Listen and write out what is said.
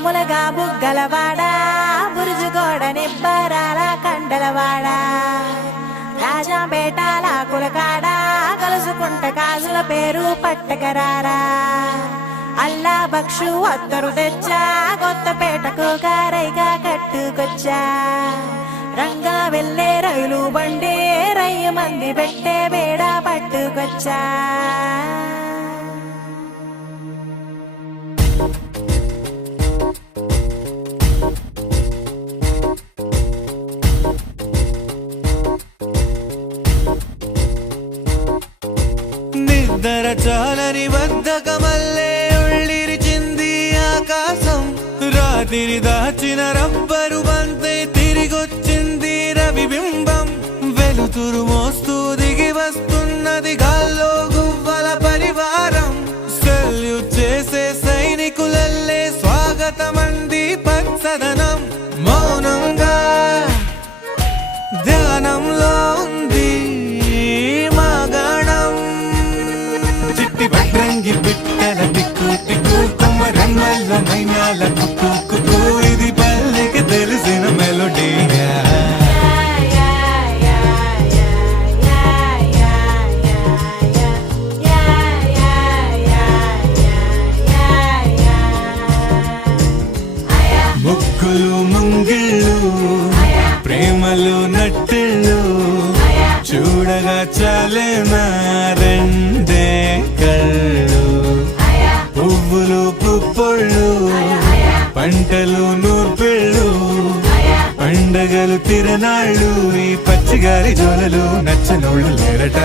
మామూలుగా బుగ్గలవాడా బురుజుగోడ నిబ్బరాల కండలవాడా రాజాపేటాల కులకాడా కలుసుకుంట కాజుల పేరు పట్టకరారా అల్లా బక్షు అత్తరు తెచ్చా కొత్తపేటకు కారైగా కట్టుకొచ్చా రంగా వెళ్ళే రైలు బండి రయ్య మంది పెట్టే బేడ పట్టుకొచ్చా నిద్ర చాలని బద్ధకమల్లే ఉళ్ళిరిచింది ఆకాశం రాత్రి దాచిన రబ్బరు బంతే తిరిగొచ్చింది రవిబింబం వెలుతురు మోస్తూ దిగి వస్తున్నది గాల్లో గువ్వల పరివారం సెల్యూట్ చేసే సైనికులల్లే స్వాగతమంది పచ్చదనం మౌనంగా ధ్యానంలో ఉంది భద్రంగి బిట్టల టిక్కు టిక్కు కొమ్మరమ్మల్ల మైనాల కుక్కు కుక్కు ఇది పల్లెకి తెలిసిన మెలోడీయా ముక్కులు ముంగిళ్ళు ప్రేమలు నట్టిళ్ళు చూడగా చాలేనా రెండే కళ్ళు పువ్వులు పుప్పొళ్ళు పంటలు నూర్పిళ్ళు పండగలు తిరనాళ్ళు ఈ పచ్చిగారి జోలలు నచ్చనోళ్ళు లేరట